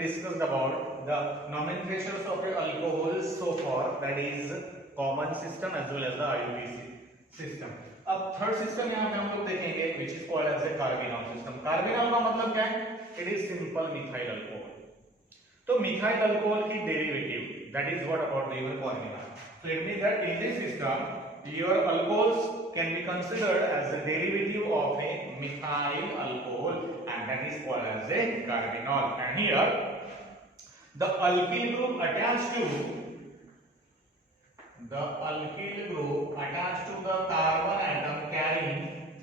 discussed about the nomenclatures of alcohols so far, that is common system as well as the IUPAC system. अब third system यहाँ पे हम लोग देखेंगे which is called as a carbinol system. Carbinol का मतलब क्या है? It is simple methyl alcohol. तो मिथाइल अल्कोहल की derivative, that is what about the carbinol. So it means that in this system your alcohols can be considered as a derivative of a methyl alcohol, and that is called as a carbinol. And here the alkyl group attached to the carbon atom carrying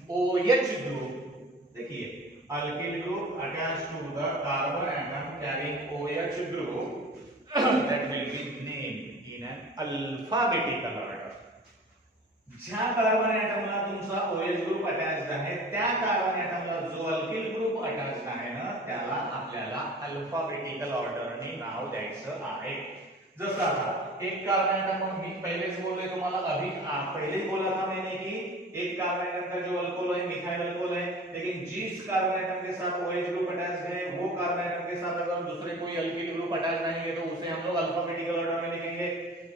OH group. देखिए alkyl group attached to the carbon atom carrying OH group that will be named in an alphabetical order. ज्या carbon ऍटमला तुमचा OH group attached आहे त्या carbon ऍटमला जो alkyl group attached आहे ना त्याला आपल्याला अल्फाबेटिकल ऑर्डरने नाव द्यायचं आहे. जसं आता एक कार्बन एटम मी पहलेच बोलले तुम्हाला अभी पहले बोला था मैंने कि एक कार्बन एटम का जो अल्कोहल है मिथाइल अल्कोहल है, लेकिन जिस कार्बन एटम के साथ OH ग्रुप अटैच्ड है वो कार्बन एटम के साथ अगर दूसरे कोई अल्किल ग्रुप अटैच रहेंगे तो उसे हम लोग अल्फाबेटिकल ऑर्डर में लिखेंगे.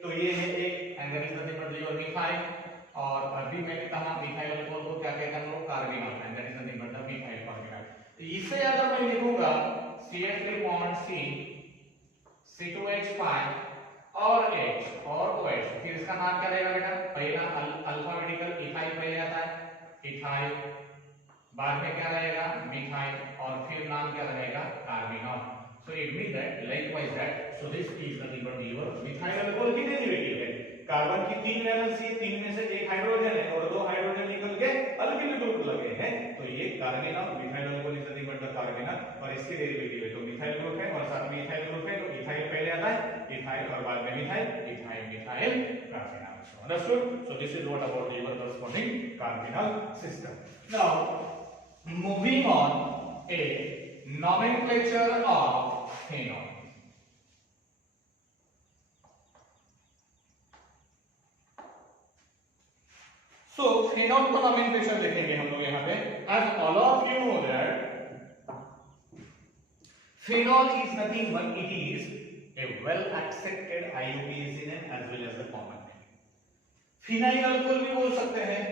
तो ये है एक and that is nothing but your methyl. और अभी मैंने कहा मिथाइल अल्कोहल को क्या कहते हैं हम लोग carbinol, and that is nothing but the methyl carbinol. इसे अगर मैं लिखूंगा CH3 बॉन्ड C C2H5 और H और OH, फिर इसका नाम क्या रहेगा बेटा? पहला अल्फाबेटिकल इथाइल पहले आता है इथाइल, बाद में क्या रहेगा मिथाइल, और फिर नाम क्या रहेगा carbinol. So it means that likewise that so this is nothing but your methyl alcohol की डेरिवेटिव है. कार्बन की 3 वैलेंसी है, 3 में से एक हाइड्रोजन है और 2 हाइड्रोजन निकल के अल्किल ग्रुप लगे हैं, तो ये carbinol methyl alcohol is nothing but the carbinol, और इसकी डेरिवेटिव है तो मिथाइल ग्रुप है और साथ में इथाइल ग्रुप है, तो इथाइल पहले आता है इथाइल और बाद में methyl methyl carbinol. Understood? So this is what about your corresponding carbonyl system. Now moving on, a nomenclature of phenol. So phenol का nomenclature देखेंगे हम लोग यहाँ पे. As all of you know that phenol is nothing but it is a well accepted IUPAC name as well as a common name. Phenyl alcohol भी बोल सकते हैं,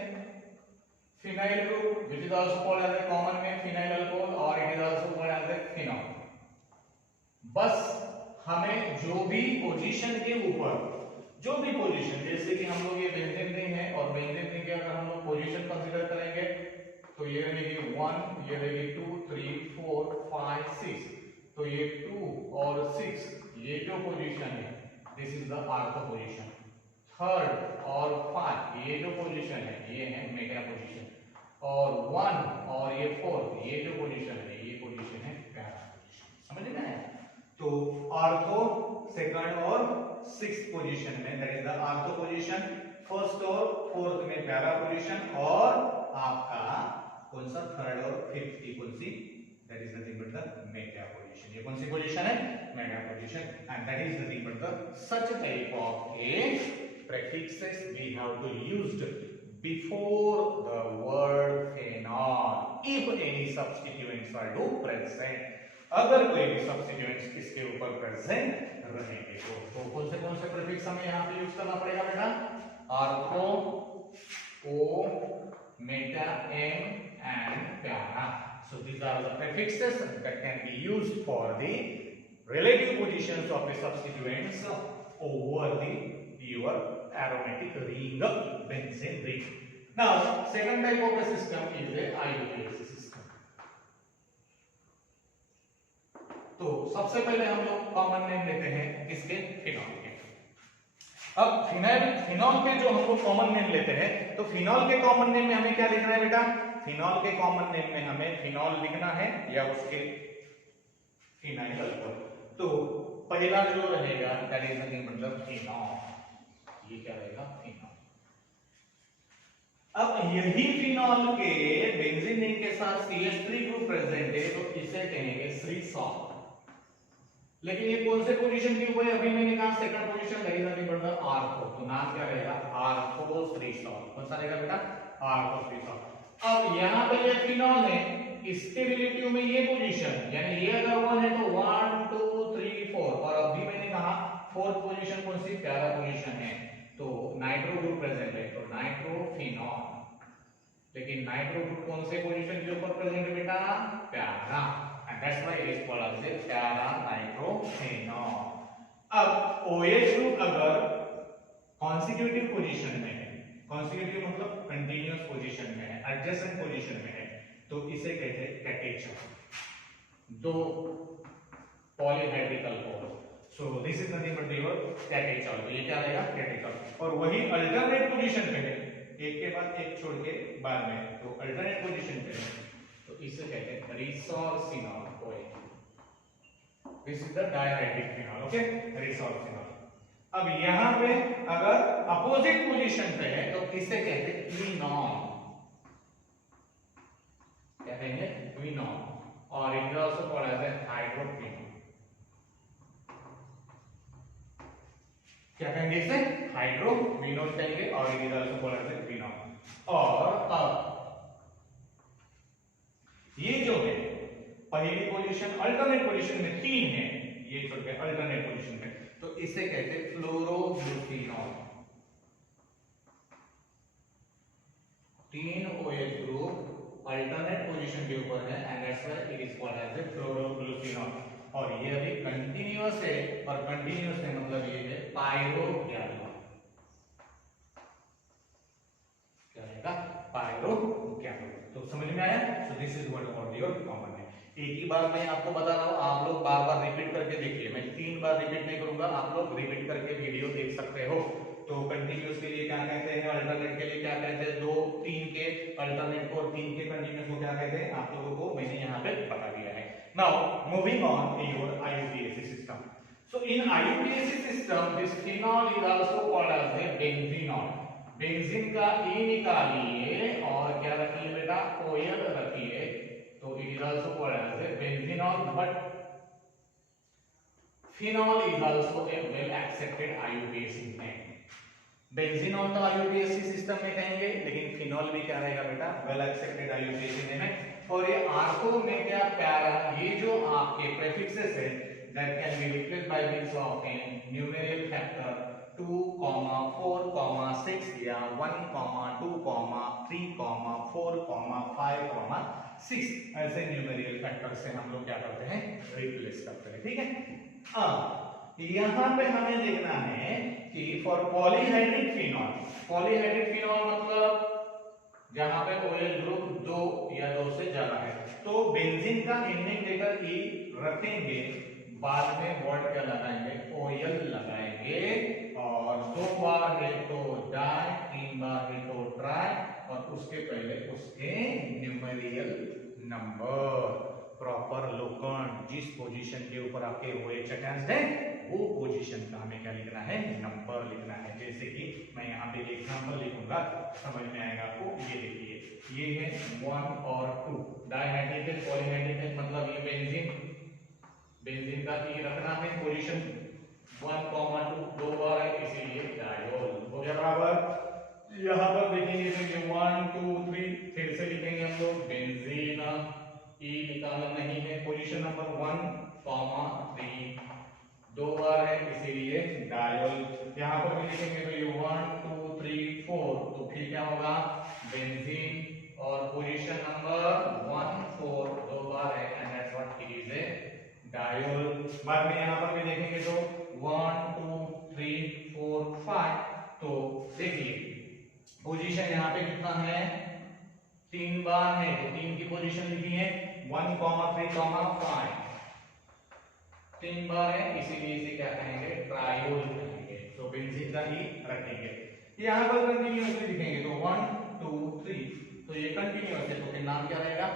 phenyl group which is also called as a common name phenyl alcohol, और it is also called as a phenol. बस हमें जो भी position के ऊपर जो भी पोजीशन, जैसे कि हम लोग ये बेंजीन रिंग है और बेंजीन रिंग के अगर हम लोग पोजीशन कंसीडर करेंगे तो ये रहेगी 1, ये रहेगी 2, 3, 4, 5, 6, तो ये 2 और 6 ये जो पोजीशन है this is the ortho position. Third और 5 ये जो पोजीशन है ये है मेटा पोजीशन, और 1 और ये 4 ये जो पोजीशन है ये पोजीशन है पैरा पोजीशन. समझ में आया? तो आर्थो सेकंड और 6th पोजीशन में that is the ortho position, first और फोर्थ में पैरा पोजीशन, और आपका कौन सा थर्ड और फिफ्थ की कौन see that is nothing but the Meta position. ये कौन सी पोजीशन है? Meta position. And that is nothing but the such type of A prefixes we have to used before the word phenol if any substituents are to present. अगर कोई भी substituents इसके ऊपर present रहेंगे तो कौन से प्रीफिक्स हमें यहाँ पे यूज करना पड़ेगा बेटा? Ortho, O, meta, M and para. So these are the prefixes that can be used for the relative positions of the substituents over the your aromatic ring, benzene ring. Now second type of a system is a IUPAC system. तो सबसे पहले हम लोग common name लेते हैं किसके? Phenol के. अब फिनॉल के जो हम लोग कॉमन नेम लेते हैं तो फिनॉल के कॉमन नेम में हमें क्या लिखना है बेटा? फिनॉल के कॉमन नेम में हमें फिनॉल लिखना है या उसके फिनाइल अल्कोहल. तो पहला जो रहेगा दैट इज नथिंग मतलब फिनॉल. ये क्या रहेगा? फिनॉल. अब यही फिनॉल के बेंजीन रिंग के साथ CH3 ग्रुप प्रेजेंट है तो इसे कहेंगे श्रीसॉल. लेकिन ये कौन से पोजीशन के ऊपर है? अभी मैंने कहा second position, that is nothing but the ortho. तो नाम क्या रहेगा? आर्थो श्रीसॉल. कौन सा रहेगा बेटा? आर्थो श्रीसॉल. अब यहाँ पे ये फिनॉल है स्टेबिलिटी में ये पोजीशन, यानी ये अगर 1 है तो 1 2 3 4, और अभी मैंने कहा फोर्थ पोजीशन कौन सी, प्यारा पोजीशन है, तो नाइट्रो ग्रुप प्रेजेंट है, तो नाइट्रोफिनॉल। लेकिन नाइट्रो ग्रुप कौन से पोजीशन के ऊपर प्रेजेंट है बेटा, para, and that's why it is called as para nitrophenol. अब OH ग्रुप अगर कॉन्सिक्यूटिव पोजीशन में है, कॉन्सिक्यूटिव मतलब कंटीन्यूअस पोजीशन में है, एडजेसेंट पोजीशन में है, तो इसे कहते हैं कैटेचन, दो पॉलीहेड्रिकल कोर। So this is nothing but your catechol, तो ये क्या रहेगा, कैटेचन। और वही अल्टरनेट पोजीशन पे है, एक के बाद एक छोड़ के बाद में, तो अल्टरनेट पोजीशन पे है, तो इसे कहते हैं resorcinol OH। This is the dihydric phenol, okay, resorcinol. अब यहां पे अगर अपोजिट पोजीशन पे है तो इसे कहते हैं क्विनॉल, क्या कहेंगे, क्विनॉल, और it is also called as hydroquinol. क्या कहेंगे इसे, हाइड्रोक्विनॉल कहेंगे, और it is also called as quinol. और अब ये जो है पहली पोजीशन अल्टरनेट पोजीशन में 3 है, ये छोड़ के अल्टरनेट पोजीशन में, तो इसे कहते हैं phloroglucinol. 3 OH group alternate position के ऊपर है, and that's why it is called as phloroglucinol. और ये अभी कंटीन्यूअस है, और कंटीन्यूअस है मतलब ये है पायरोग्यानोल, क्या रहेगा, पायरोग्यानोल। तो समझ में आया, so this is what about your common है। एक ही बार मैं आपको बता रहा हूं, आप लोग बार बार रिपीट करके देखिए, मैं 3 बार रिपीट नहीं करूंगा, आप लोग रिपीट करके वीडियो देख सकते हो। तो कंटीन्यूअस के लिए क्या कहते हैं, अल्टरनेट के लिए क्या कहते हैं, 2 3 के अल्टरनेट को और 3 के कंटीन्यूअस को क्या कहते हैं, आप लोगों को मैंने यहां पे बता दिया है। Now moving on in your IUPAC system. So in IUPAC system this phenol is also called as benzenol. Benzene का E निकालिए और क्या रखिए बेटा, OL रखिए, तो it is also called as benzenol, but phenol is also a well accepted IUPAC name। Benzenol तो IUPAC system में कहेंगे, लेकिन फिनॉल भी क्या रहेगा बेटा, वेल एक्सेप्टेड IUPAC नेम है। और ये आर्थो में क्या प्यारा, ये जो आपके प्रीफिक्सेस है that can be replaced by means of a numerical factor 2, 4, 6 या 1, 2, 3, 4, 5, 6 ऐसे न्यूमेरिकल फैक्टर से हम लोग क्या करते हैं, रिप्लेस करते हैं, ठीक है। अब यहां पे हमें देखना है कि for polyhydric phenol, polyhydric phenol मतलब जहां पे OH ग्रुप 2 या 2 से ज्यादा है, तो बेंजीन का एंडिंग लेटर E रखेंगे, बाद में वर्ड क्या लगाएंगे, OL लगाएंगे, और 2 बार है तो डाई, 3 बार है तो ट्राई, और उसके पहले उसके न्यूमेरिकल नंबर, प्रॉपर लोकेंट, जिस पोजीशन के ऊपर आपके OH अटैच्ड है वो पोजीशन का हमें क्या लिखना है, नंबर लिखना है। जैसे कि मैं यहाँ पे एग्जांपल लिखूंगा, समझ में आएगा आपको। ये देखिए, ये है 1 और 2 डायहाइड्रिक, पॉलीहाइड्रिक मतलब ये बेंजीन, बेंजीन का E रखना है पोजीशन 1, 2 2 बार है, इसीलिए डायोल हो गया बराबर। यहाँ पर देखेंगे तो ये 1 2 3 फिर से लिखेंगे हम लोग, बेंजीन E निकालना नहीं है, पोजीशन नंबर 1, 3 2 बार है, इसीलिए डायोल। यहाँ पर भी लिखेंगे तो ये 1 2 3 4, तो फिर क्या होगा, बेंजीन, और पोजीशन नंबर 1 4 2 बार है, and that's what it is a diol. बाद में यहाँ पर भी देखेंगे तो 1 2 3 4 5, तो देखिए पोजीशन यहाँ पे कितना है, 3 बार है, तो 3 की पोजीशन लिखी है 1, 3, 5, 3 बार है, इसीलिए इसे क्या कहेंगे, ट्रायोल कहेंगे। तो बेंजीन का E रखेंगे। यहाँ पर कंटीन्यूअसली लिखेंगे तो 1 2 3, तो ये कंटीन्यूअस है, तो फिर नाम क्या रहेगा,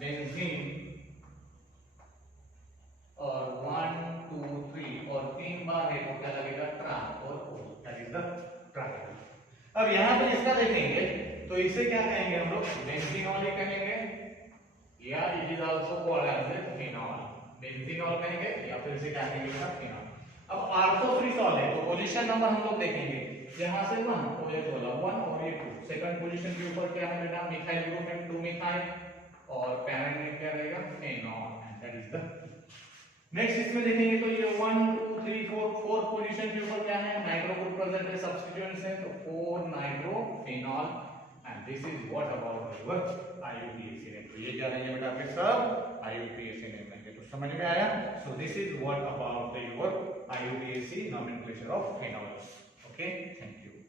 बेंजीन, और 1 2 3 और 3 बार है तो क्या लगेगा, ट्राई, और दैट इज द ट्रायोल। अब यहाँ पर इसका देखेंगे तो इसे क्या कहेंगे हम लोग, बेंजीनॉल कहेंगे, या it is also called as phenol, benzenol कहेंगे, या फिर इसे क्या कहेंगे, फिनॉल। अब आर्थोफ्रिसॉल है, तो पोजीशन नंबर हम लोग देखेंगे, यहां से 1 तो ये वाला 1 और ये 2, सेकंड पोजीशन के ऊपर क्या है बेटा, मिथाइल ग्रुप है 2 मिथाइल, और पैरेंट में क्या रहेगा phenol, and that is the next. इसमें देखेंगे तो ये 1 2 3 4 4 पोजीशन के ऊपर क्या है नाइट्रो ग्रुप प्रेजेंट है, सब्स्टिट्यूएंट्स हैं तो 4 nitrophenol, and this is what about your IUPAC name. तो ये क्या रहेंगे बेटा आपके सब IUPAC नेम रहेंगे। तो समझ में आया? So this is what about your IUPAC nomenclature of phenols. Okay, thank you.